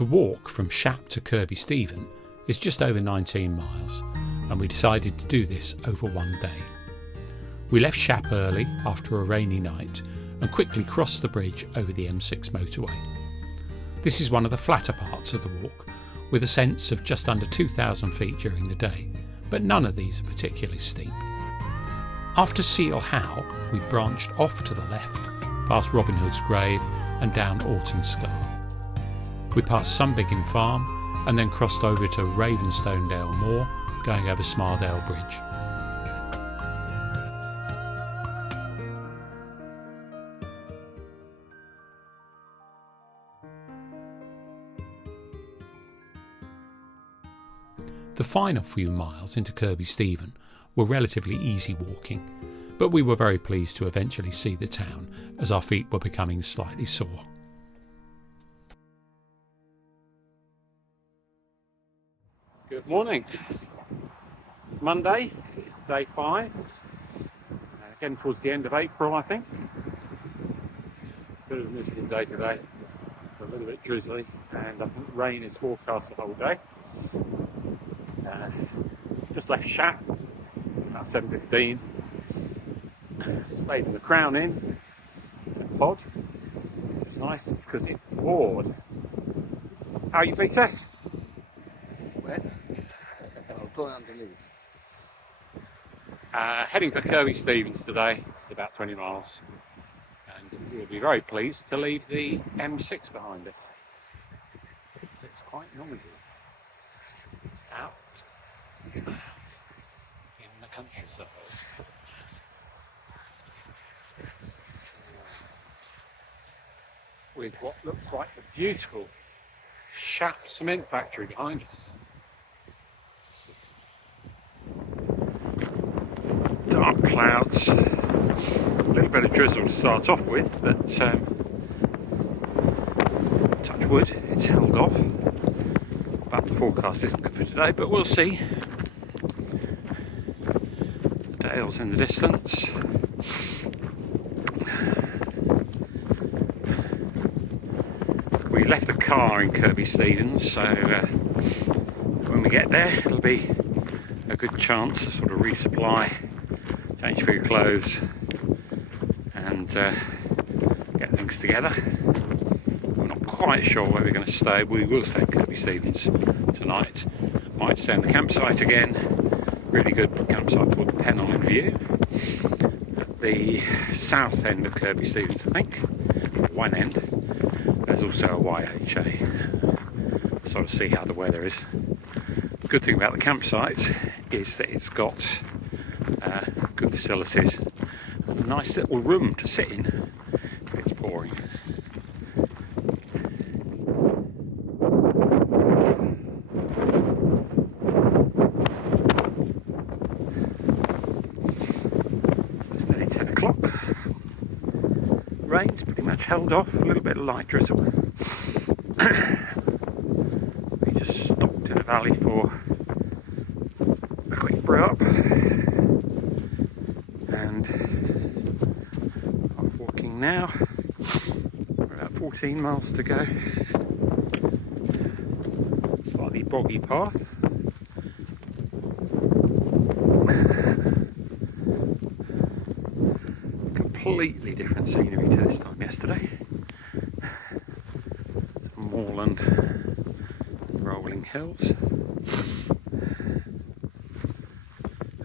The walk from Shap to Kirkby Stephen is just over 19 miles, and we decided to do this over one day. We left Shap early after a rainy night and quickly crossed the bridge over the M6 motorway. This is one of the flatter parts of the walk, with a sense of just under 2,000 feet during the day, but none of these are particularly steep. After Seal Howe, we branched off to the left, past Robin Hood's grave and down Orton Scar. We passed Sunbiggin Farm and then crossed over to Ravenstonedale Moor, going over Smaردale Bridge. The final few miles into Kirkby Stephen were relatively easy walking, but we were very pleased to eventually see the town as our feet were becoming slightly sore. Good morning. Monday, day 5. Getting towards the end of April, I think. Bit of a miserable day today. It's a little bit drizzly, and I think rain is forecast the whole day. Just left Shap about 7:15. Stayed in the Crown Inn at Pod. It's nice because it poured. How are you, Peter? Wet. I'll go underneath. Heading for Kirkby Stevens today. It's about 20 miles. And we'll be very pleased to leave the M6 behind us. It's quite noisy out in the countryside. With what looks like the beautiful Shap cement factory behind us. Dark clouds, a little bit of drizzle to start off with, but touch wood, it's held off. But the forecast isn't good for today, but we'll see. The Dales in the distance. We left the car in Kirkby Stevens, so when we get there, it'll be a good chance to sort of resupply, change a few clothes, and get things together. I'm not quite sure where we're going to stay. We will stay at Kirkby Stevens tonight. Might stay on the campsite again. Really good campsite called the Pennine View at the south end of Kirkby Stevens, I think. At one end. There's also a YHA. Sort of see how the weather is. The good thing about the campsite is that it's got good facilities and a nice little room to sit in if it's pouring. So it's nearly 10 o'clock. Rain's pretty much held off, a little bit of light drizzle. We just stopped in a valley for a quick brew up and off walking now. We're about 14 miles to go. Slightly boggy path. Completely different scenery to this time yesterday. Some moorland, rolling hills,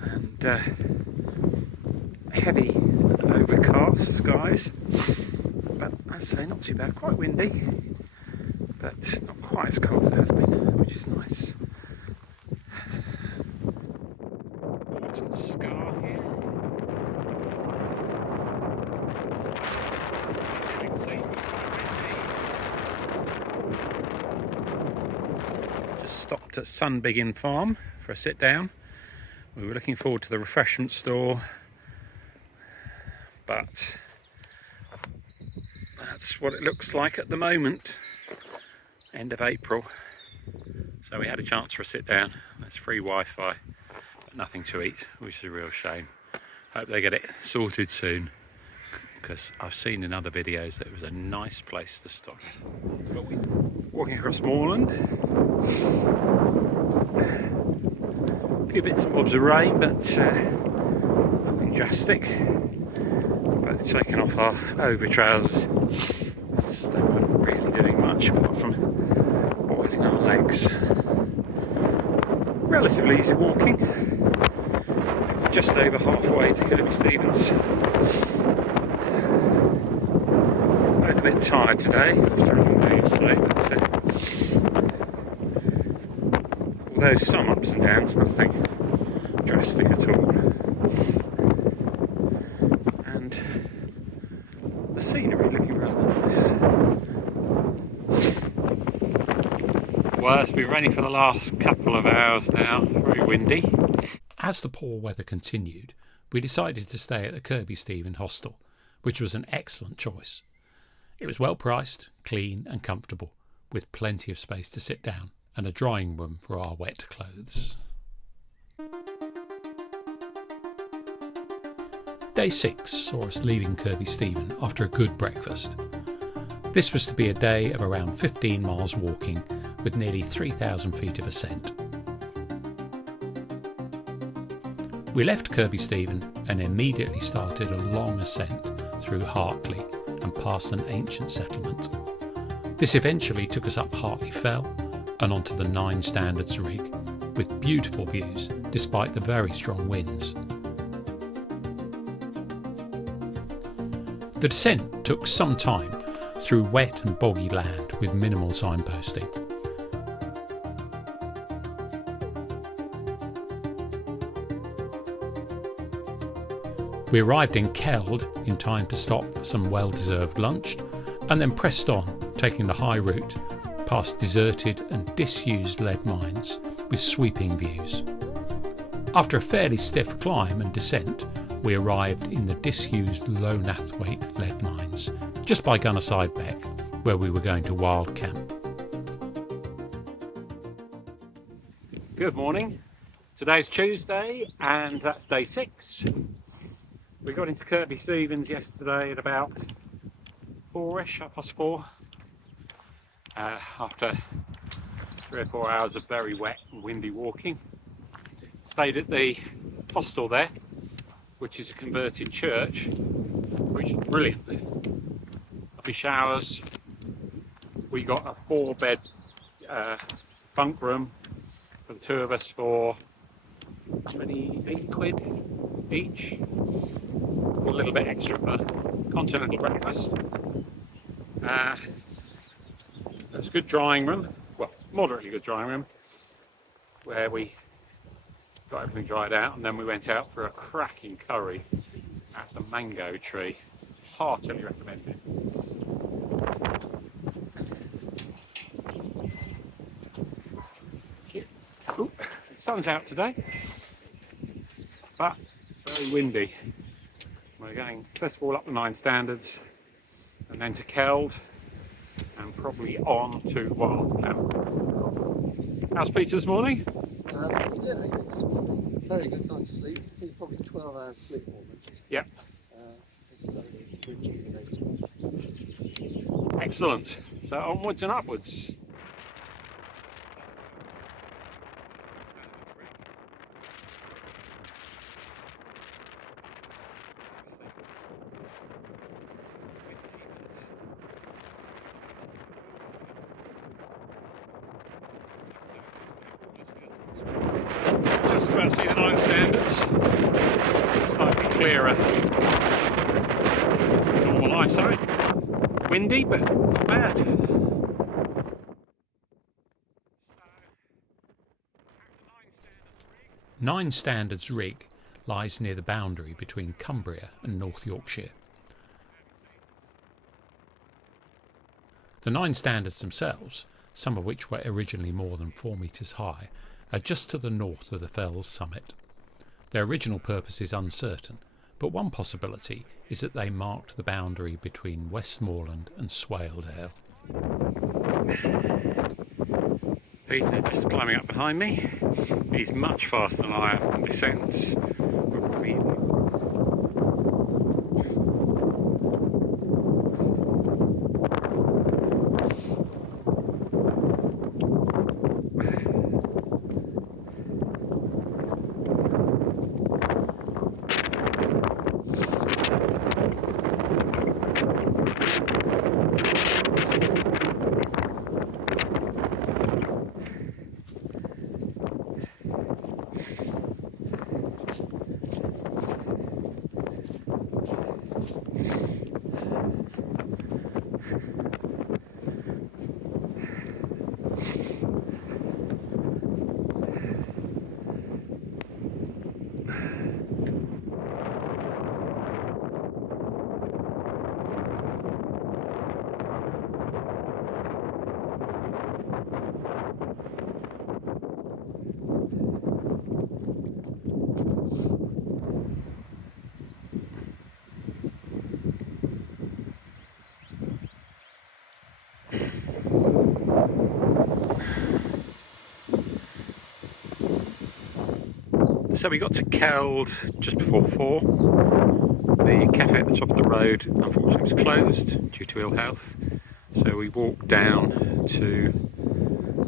and heavy overcast skies. But I'd say not too bad. Quite windy, but not quite as cold as it has been, which is nice. Orton Scar here. Just stopped at Sunbiggin Farm for a sit down. We were looking forward to the refreshment store, but that's what it looks like at the moment. End of April. So we had a chance for a sit down. There's free Wi-Fi, but nothing to eat, which is a real shame. Hope they get it sorted soon, because I've seen in other videos that it was a nice place to stop. But Walking across moorland. A few bits and bobs of rain, but nothing drastic. Both taking off our over trousers. They weren't really doing much apart from boiling our legs. Relatively easy walking. Just over halfway to Kirby Stevens. Both a bit tired today after a long day yesterday, but although some ups and downs, nothing drastic at all. And the scenery looking rather nice. Well, it's been raining for the last couple of hours now, very windy. As the poor weather continued, we decided to stay at the Kirby Stevens hostel, which was an excellent choice. It was well priced, clean and comfortable, with plenty of space to sit down and a drying room for our wet clothes. Day 6 saw us leaving Kirby Stevens after a good breakfast. This was to be a day of around 15 miles walking with nearly 3,000 feet of ascent. We left Kirby Stevens and immediately started a long ascent through Hartley and past an ancient settlement. This eventually took us up Hartley Fell and onto the 9 Standards Rig, with beautiful views despite the very strong winds. The descent took some time through wet and boggy land with minimal signposting. We arrived in Keld in time to stop for some well-deserved lunch and then pressed on, taking the high route past deserted and disused lead mines with sweeping views. After a fairly stiff climb and descent, we arrived in the disused Low Nathwaite lead mines, just by Gunnerside Beck, where we were going to wild camp. Good morning. Today's Tuesday and that's day 6. We got into Kirby Stevens yesterday at about 4ish, 4:30, after 3 or 4 hours of very wet and windy walking. Stayed at the hostel there, which is a converted church, which is brilliant. Lovely showers. We got a 4-bed bunk room for the 2 of us for 28 quid each. A little bit extra for continental breakfast. There's a good drying room, well, moderately good drying room, where we got everything dried out, and then we went out for a cracking curry at the Mango Tree. Heartily recommended. Ooh, the sun's out today, but very windy. We're going first of all up the 9 Standards and then to Keld and probably on to Wild Camp. How's Peter this morning? Very good night's sleep. I think probably 12 hours sleep almost. Yep. Excellent. So onwards and upwards. Just about to see the 9 Standards. Slightly clearer from normal eyesight. Windy, but not bad. Nine Standards Rig lies near the boundary between Cumbria and North Yorkshire. The 9 Standards themselves, some of which were originally more than 4 metres high, are just to the north of the fell's summit. Their original purpose is uncertain, but one possibility is that they marked the boundary between Westmoreland and Swaledale. Peter just climbing up behind me. He's much faster than I am on descents. So we got to Keld just before 4. The cafe at the top of the road unfortunately was closed due to ill health. So we walked down to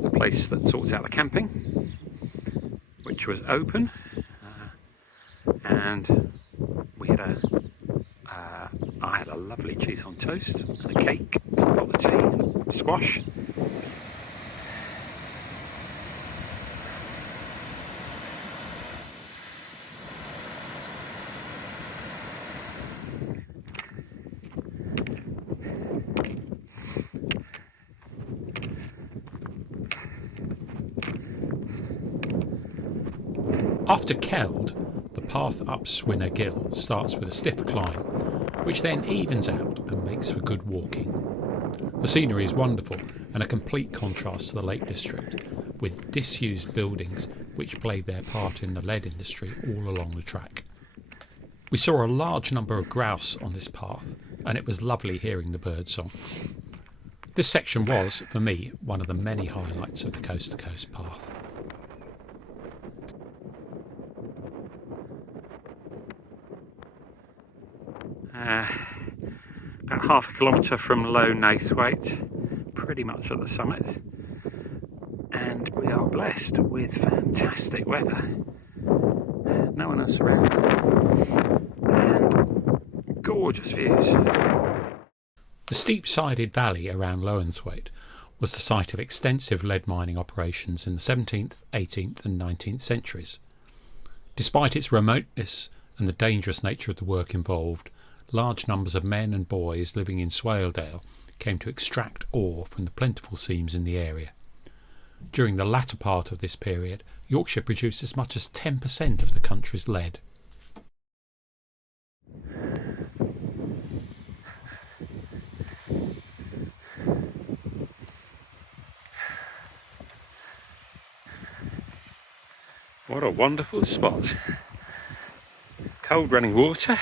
the place that sorts out the camping, which was open. And we had I had a lovely cheese on toast and a cake, and a pot of tea, and squash. After Keld, the path up Swinner Gill starts with a stiff climb, which then evens out and makes for good walking. The scenery is wonderful and a complete contrast to the Lake District, with disused buildings which played their part in the lead industry all along the track. We saw a large number of grouse on this path, and it was lovely hearing the birdsong. This section was, for me, one of the many highlights of the Coast to Coast path. About half a kilometre from Low Nathwaite, pretty much at the summit, and we are blessed with fantastic weather. No one else around, and gorgeous views. The steep-sided valley around Lowenthwaite was the site of extensive lead mining operations in the 17th, 18th and 19th centuries. Despite its remoteness and the dangerous nature of the work involved, large numbers of men and boys living in Swaledale came to extract ore from the plentiful seams in the area. During the latter part of this period, Yorkshire produced as much as 10% of the country's lead. What a wonderful spot. Cold running water.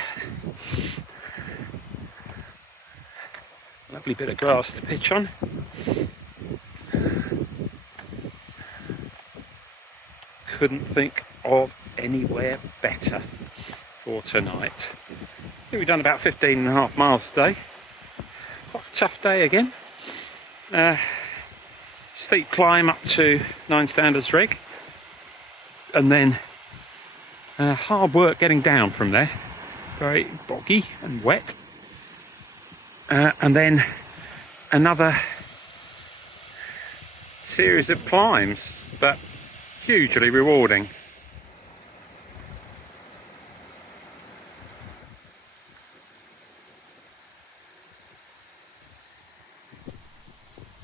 Lovely bit of grass to pitch on. Couldn't think of anywhere better for tonight. I think we've done about 15.5 miles today. Quite a tough day again. Steep climb up to 9 Standards Rig, and then hard work getting down from there. Very boggy and wet. And then another series of climbs, but hugely rewarding.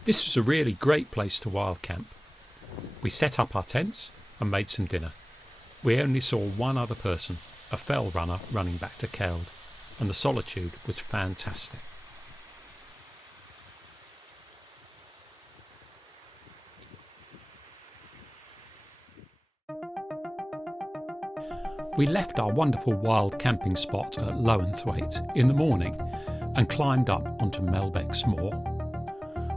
This was a really great place to wild camp. We set up our tents and made some dinner. We only saw one other person, a fell runner running back to Keld, and the solitude was fantastic. We left our wonderful wild camping spot at Lowenthwaite in the morning and climbed up onto Melbeck's Moor.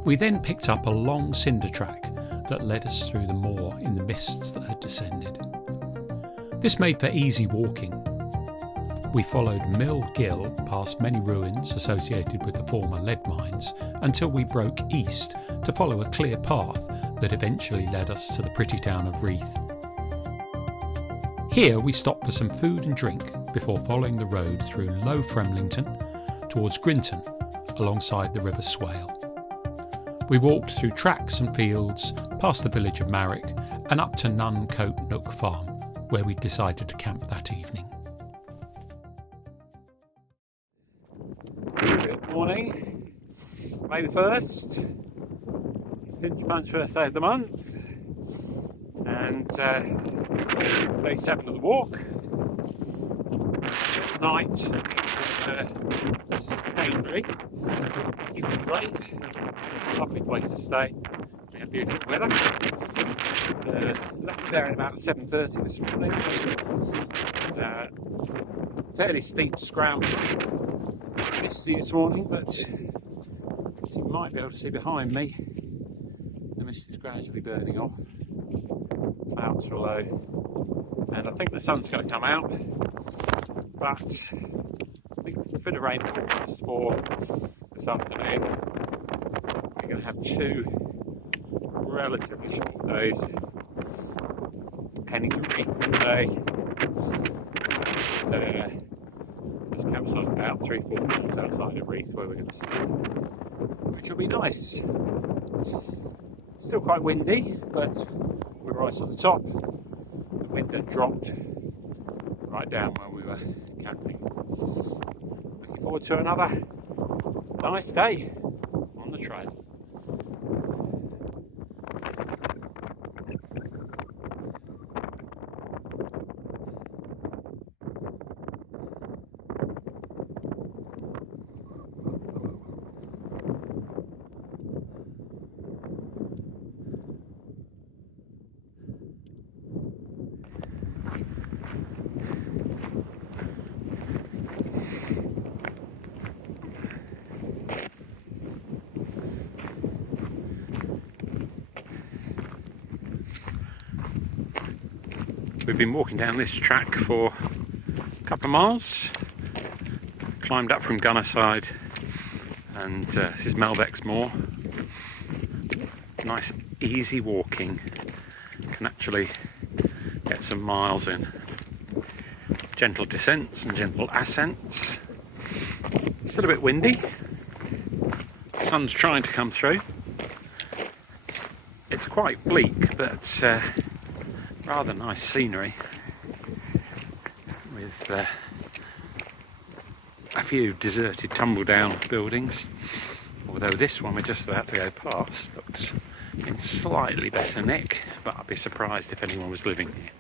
We then picked up a long cinder track that led us through the moor in the mists that had descended. This made for easy walking. We followed Mill Gill past many ruins associated with the former lead mines until we broke east to follow a clear path that eventually led us to the pretty town of Reeth. Here we stopped for some food and drink before following the road through Low Fremlington towards Grinton alongside the River Swale. We walked through tracks and fields past the village of Marrick and up to Nuncote Nook Farm, where we decided to camp that evening. Good morning, May the 1st, Pinch Punch first day of the month, and day 7 of the walk. Night Stanbury. It was great, lovely place to stay. We had beautiful weather. Left there at about 7:30 this morning. Fairly steep scramble. Misty this morning, but as you might be able to see behind me, the mist is gradually burning off. Clouds are low. and I think the sun's going to come out, but I think a bit of rain forecast for this afternoon. We're going to have 2 relatively short days. Heading to Reef today. This campsite about 3-4 miles outside of Reef where we're going to stay, which will be nice. Still quite windy, but we're right at the top. The wind had dropped right down where we were camping. Looking forward to another nice day on the trail. We've been walking down this track for a couple of miles, climbed up from Gunnerside, and this is Melbeck's Moor. Nice easy walking, can actually get some miles in. Gentle descents and gentle ascents. Still a bit windy, the sun's trying to come through. It's quite bleak, but rather nice scenery with a few deserted tumble down buildings, although this one we're just about to go past looks in slightly better nick, but I'd be surprised if anyone was living here.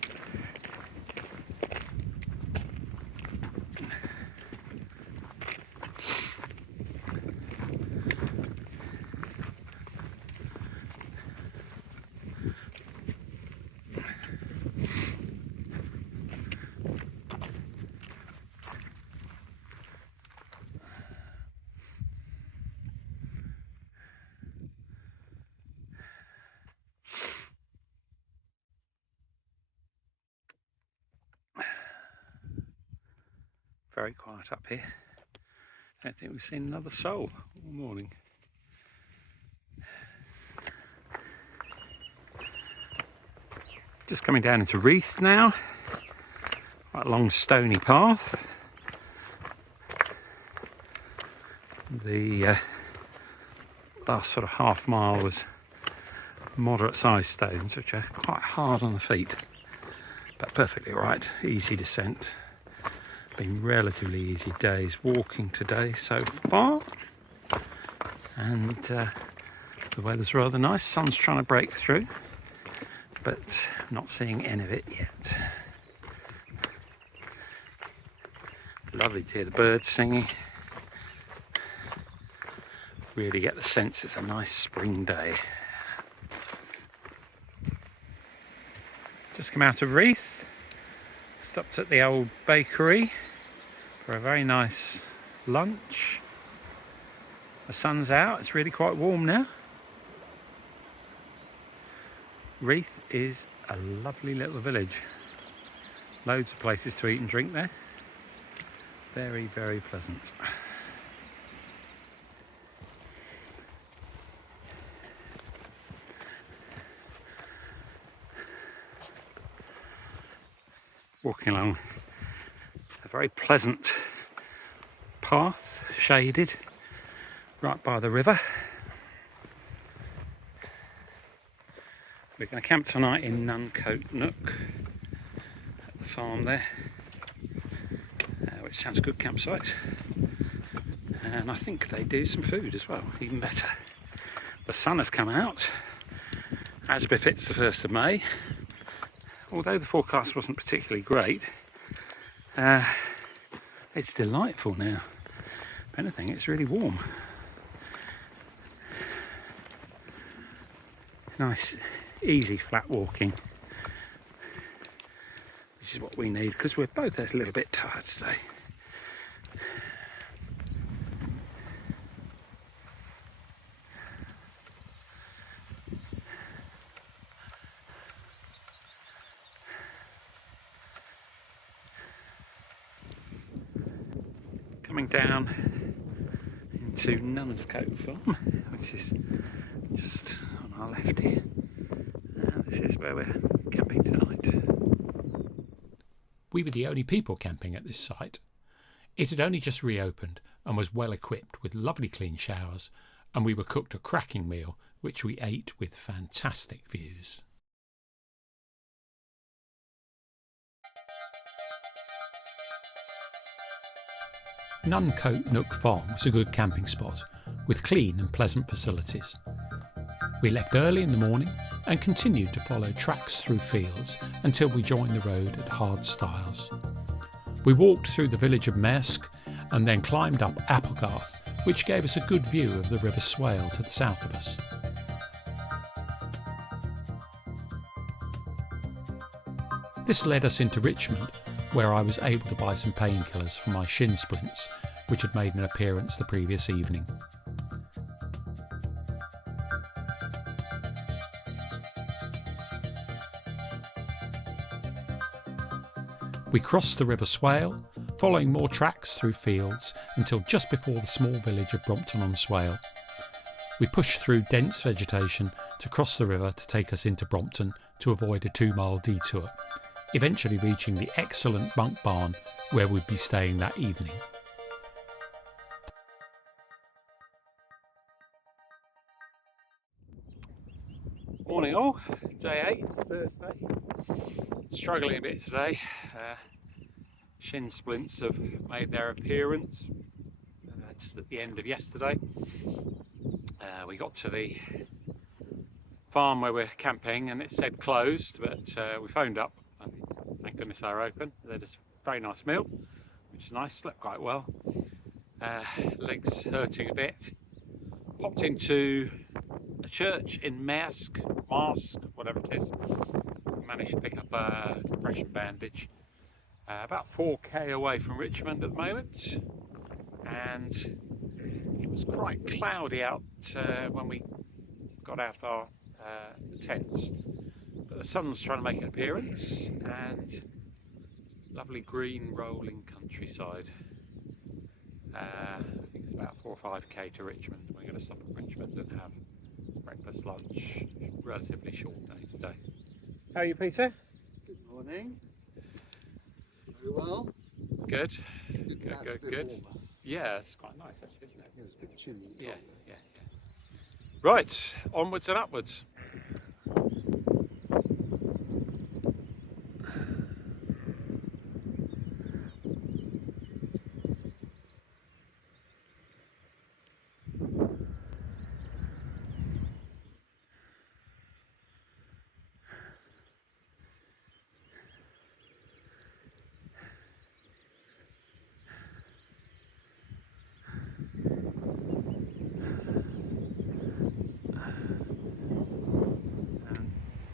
Very quiet up here. I don't think we've seen another soul all morning. Just coming down into Reeth now. Quite a long stony path. The last sort of half mile was moderate sized stones, which are quite hard on the feet, but perfectly right. Easy descent. Been relatively easy days walking today so far, and the weather's rather nice. Sun's trying to break through, but not seeing any of it yet. Lovely to hear the birds singing. Really get the sense it's a nice spring day. Just come out of Reeth. Stopped at the old bakery for a very nice lunch. The sun's out, it's really quite warm now. Reeth is a lovely little village. Loads of places to eat and drink there. Very, very pleasant. Walking along a very pleasant path, shaded, right by the river. We're going to camp tonight in Nuncote Nook at the farm there, which sounds a good campsite. And I think they do some food as well, even better. The sun has come out, as befits the 1st of May. Although the forecast wasn't particularly great, it's delightful now. If anything, it's really warm. Nice, easy, flat walking, which is what we need because we're both a little bit tired today. coming down into Nunscote Farm, which is just on our left here. And this is where we're camping tonight. We were the only people camping at this site. It had only just reopened and was well equipped with lovely clean showers, and we were cooked a cracking meal which we ate with fantastic views. Nuncote Nook Farm was a good camping spot with clean and pleasant facilities. We left early in the morning and continued to follow tracks through fields until we joined the road at Hard Styles. We walked through the village of Maersk and then climbed up Applegarth, which gave us a good view of the River Swale to the south of us. This led us into Richmond, where I was able to buy some painkillers for my shin splints, which had made an appearance the previous evening. We crossed the River Swale, following more tracks through fields until just before the small village of Brompton-on-Swale. We pushed through dense vegetation to cross the river to take us into Brompton to avoid a 2-mile detour, eventually reaching the excellent bunk barn where we'd be staying that evening. Morning all, day 8, Thursday. Struggling a bit today. Shin splints have made their appearance just at the end of yesterday. We got to the farm where we're camping and it said closed, but we phoned up and thank goodness they were open. They had a very nice meal, which is nice, slept quite well. Legs hurting a bit. Popped into a church in Maersk, whatever it is. Managed to pick up a compression bandage. About 4k away from Richmond at the moment, and it was quite cloudy out when we got out of our tents, but the sun's trying to make an appearance and lovely green rolling countryside. I think it's about 4 or 5k to Richmond. We're going to stop at Richmond and have breakfast, lunch. Relatively short day today. How are you, Peter? Good morning. Very well. Good. Good. Warmer. Yeah, it's quite nice actually, isn't it? It was a bit chilly. Yeah. Right, onwards and upwards.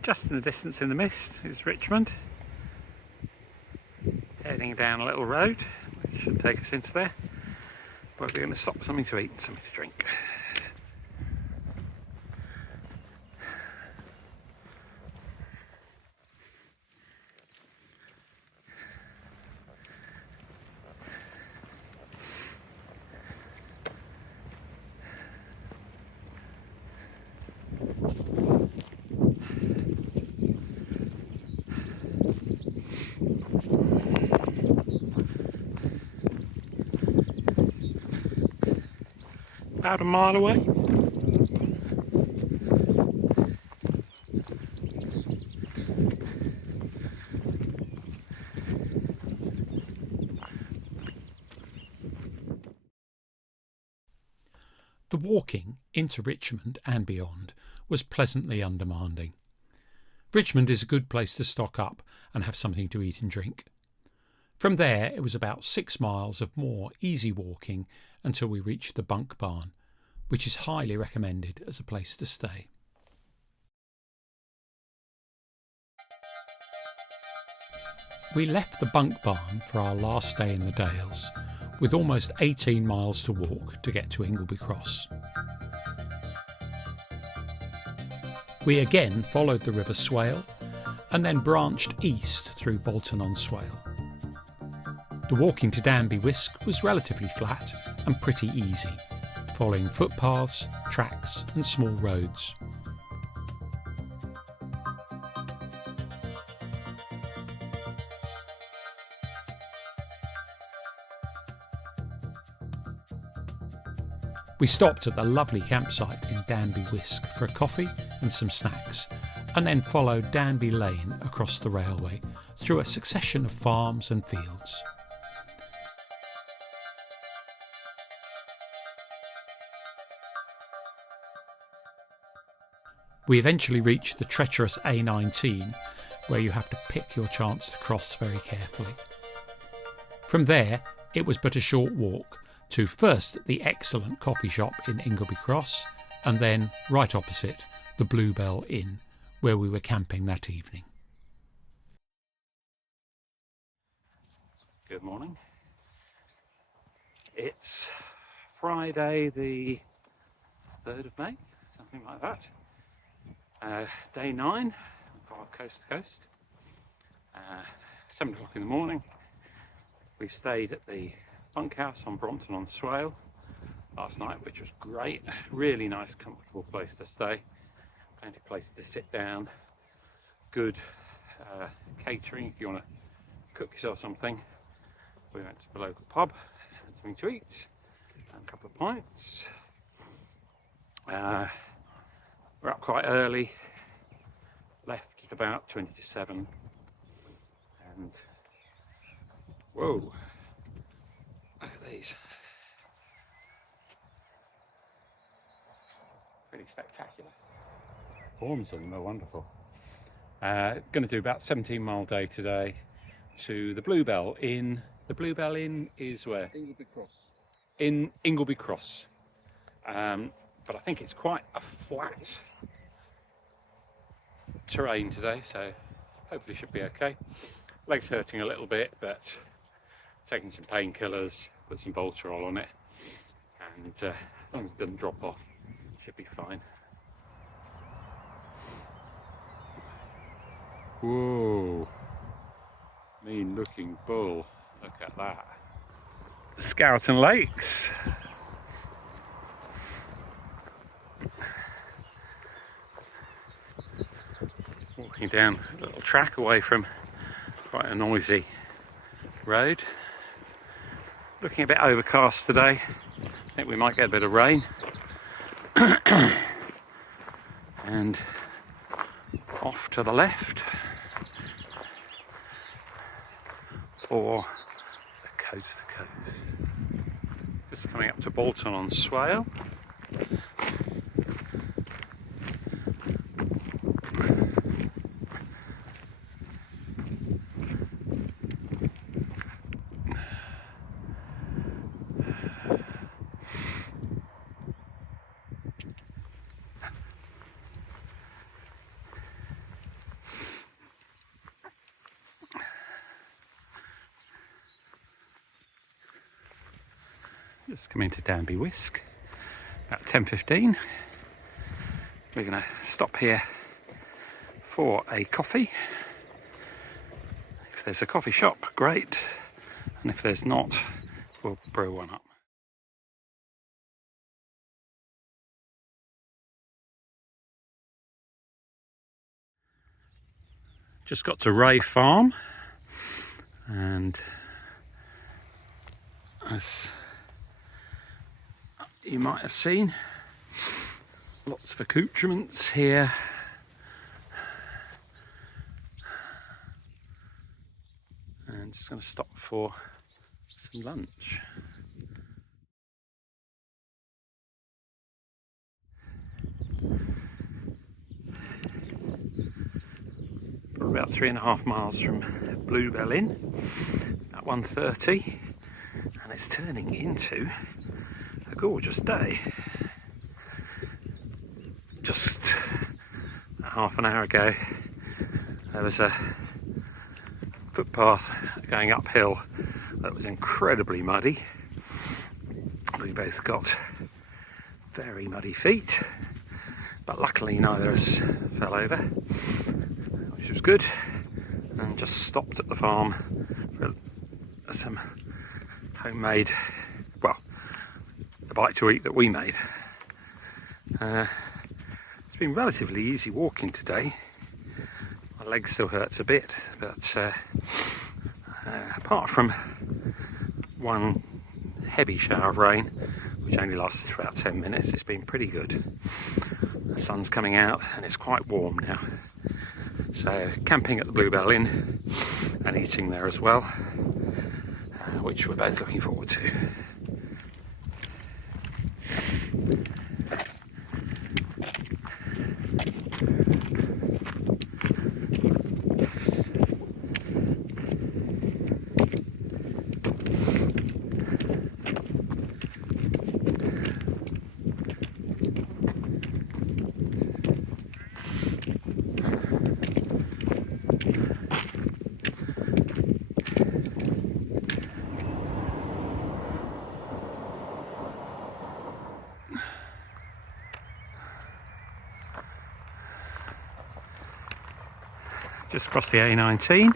Just in the distance in the mist is Richmond. Heading down a little road, which should take us into there. But we're going to stop for something to eat and something to drink. About a mile away. The walking into Richmond and beyond was pleasantly undemanding. Richmond is a good place to stock up and have something to eat and drink. From there it was about 6 miles of more easy walking until we reached the bunk barn, which is highly recommended as a place to stay. We left the bunk barn for our last day in the Dales, with almost 18 miles to walk to get to Ingleby Cross. We again followed the River Swale and then branched east through Bolton-on-Swale. The walking to Danby Wisk was relatively flat and pretty easy, following footpaths, tracks and small roads. We stopped at the lovely campsite in Danby Wisk for a coffee and some snacks, and then followed Danby Lane across the railway through a succession of farms and fields. We eventually reached the treacherous A19, where you have to pick your chance to cross very carefully. From there, it was but a short walk to first the excellent coffee shop in Ingleby Cross, and then, right opposite, the Bluebell Inn, where we were camping that evening. Good morning. It's Friday the 3rd of May, something like that. Day 9 for our coast to coast. 7 o'clock in the morning. We stayed at the bunkhouse on Brompton-on-Swale last night, which was great. Really nice, comfortable place to stay. Plenty of places to sit down. Good catering if you want to cook yourself something. We went to the local pub, had something to eat, and a couple of pints. We're up quite early. Left at about 20 to 7. And whoa. Look at these. Pretty spectacular. Forms of them are wonderful. Going to do about 17-mile day today to the Bluebell Inn. The Bluebell Inn is where? Ingleby Cross. In Ingleby Cross. But I think it's quite a flat terrain today, so hopefully should be okay. Legs hurting a little bit, but taking some painkillers, put some Voltarol on it, and as long as it doesn't drop off, should be fine. Whoa, mean looking bull, look at that. Skouton Lakes. Walking down a little track away from quite a noisy road. Looking a bit overcast today. I think we might get a bit of rain. And off to the left for the coast to coast. Just coming up to Bolton-on-Swale. Just coming to Danby Wisk, about 10:15. We're going to stop here for a coffee. If there's a coffee shop, great, and if there's not, we'll brew one up. Just got to Ray Farm, and as you might have seen, lots of accoutrements here. And just going to stop for some lunch. We're about 3.5 miles from Bluebell Inn at 1:30, and it's turning into a gorgeous day. Just half an hour ago there was a footpath going uphill that was incredibly muddy. We both got very muddy feet, but luckily neither of us fell over, which was good, and just stopped at the farm for some homemade, well, the bite to eat that we made. It's been relatively easy walking today. My leg still hurts a bit, but apart from one heavy shower of rain, which only lasted for about 10 minutes, it's been pretty good. The sun's coming out and it's quite warm now. So camping at the Bluebell Inn and eating there as well, which we're both looking forward to. Just across the A19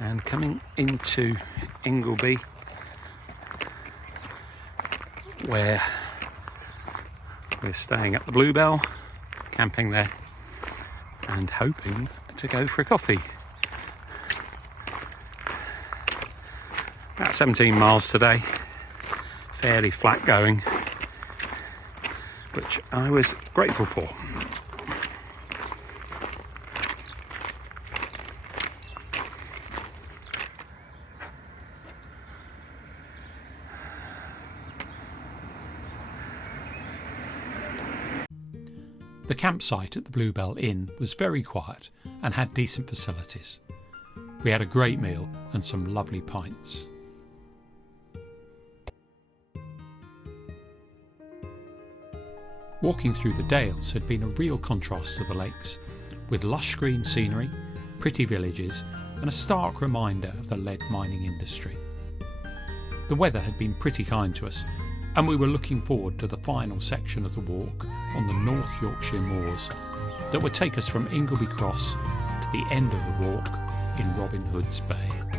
and coming into Ingleby, where we're staying at the Bluebell, camping there and hoping to go for a coffee. About 17 miles today, fairly flat going, which I was grateful for. The campsite at the Bluebell Inn was very quiet and had decent facilities. We had a great meal and some lovely pints. Walking through the Dales had been a real contrast to the lakes, with lush green scenery, pretty villages and a stark reminder of the lead mining industry. The weather had been pretty kind to us, and we were looking forward to the final section of the walk on the North Yorkshire moors that would take us from Ingleby Cross to the end of the walk in Robin Hood's Bay.